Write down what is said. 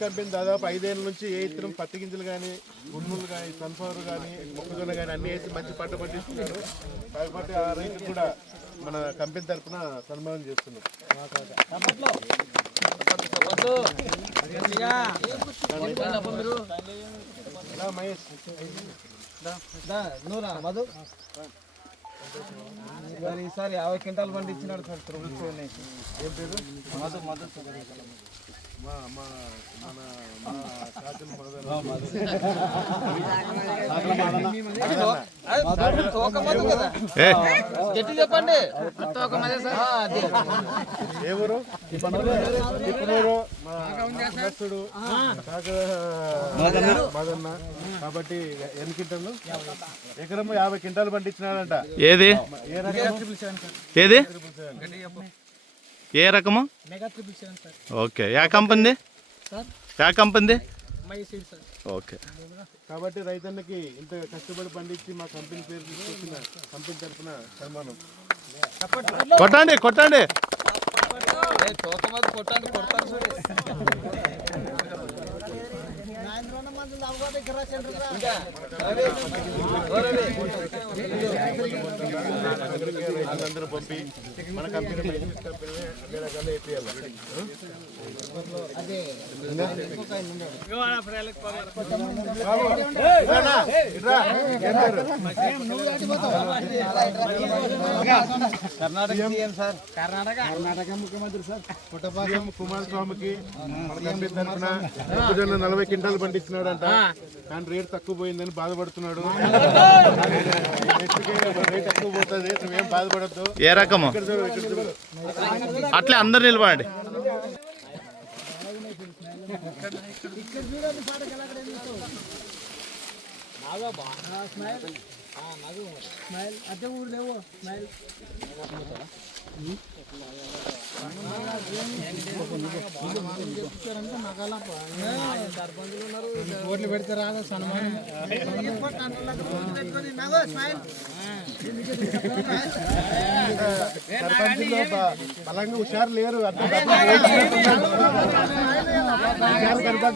Company దాదాపు 5 ఏళ్ళ నుంచి ఏ ఇతరం పత్తి గింజలు కానీ గున్నులు కానీ సన్ఫ్లవర్ కానీ మొక్కజొన్న కానీ అన్ని వేసి మంచి పంట పండిస్తున్నారు. కాబట్టి ఆ రైతులు కూడా మన కంపెనీ తరఫున సన్మానం చేస్తున్నాం. మహేష్ మధు ఈసారి 50 క్వింటాలు పండించినాడు సార్. ఏం పేరు? మధు మధు చెప్పండి. ఎవరు మదన్న. కాబట్టి ఎన్ని క్వింటాలు? ఎకరం 50 క్వింటాలు పండించినాడంట. ఏది ఏది ఏ రకము? ఓకే. Yeah company? ఓకే. కాబట్టి రైతన్నకి ఇంత కష్టపడి పండించి మా కంపెనీ పేరు తీసుకొచ్చిన కంపెనీ తరఫున సన్మానం. కొట్టండి కొట్టండి. అందరూ పంపి మన కంపెనీ కర్ణాటక ముఖ్యమంత్రి సార్ పుట్టపాక కుమారస్వామికి మన కంపెనీ తరఫున మొక్కజొన్న 40 క్వింటాలు పండించినాడంట. కానీ రేట్ తక్కువ పోయిందని బాధపడుతున్నాడు. రేట్ ఎక్కువ పోతుంది, నువ్వేం బాధపడద్దు. ఏ రకము? అట్లే అందరు నిలబడండి. ఓట్లు పెడితే రాదా సన్మానం? బలంగా హుషారు లేరు.